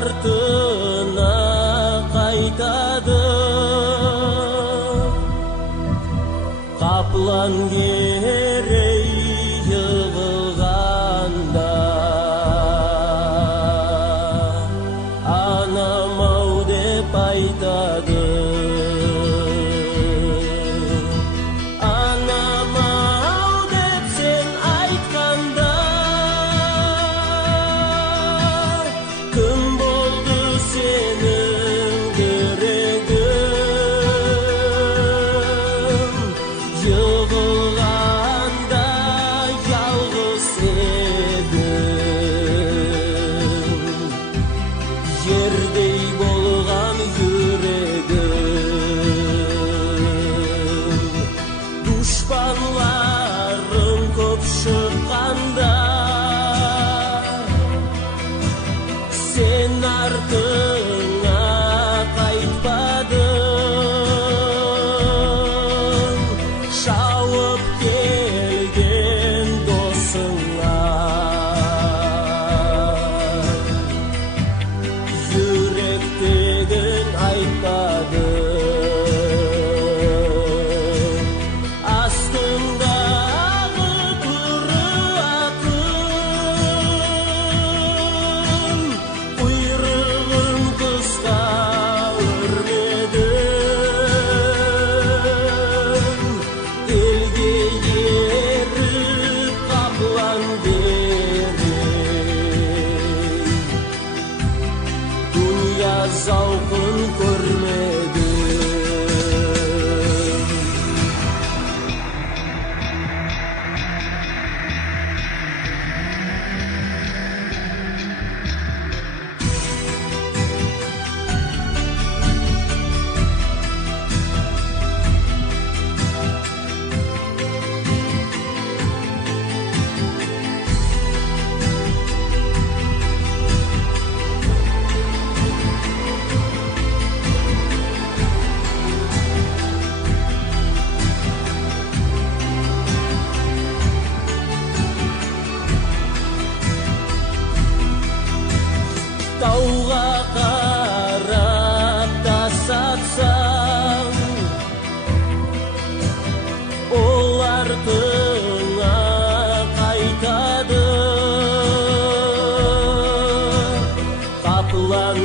артына қайтады. Қаплан керей жығылғанда, анам-ау деп айтады. Анам-ау деп сен айтқанда, кім болды сенің жүрегің? Жығылғанда жалғыз едің, жердей болған жүрегім. Дұшпанларың көп шыққанда, сен артыңа қайтпадың. Шауып келген досыңа жүректегін айтпадың. Астындағы күрі атын, құйрығын қысқа өрмедің. Елге еріп қаплан берей, дүния зауқын көрмедің. Тауға қарап тас атсаң, ол артыңа қайтады. Қаплан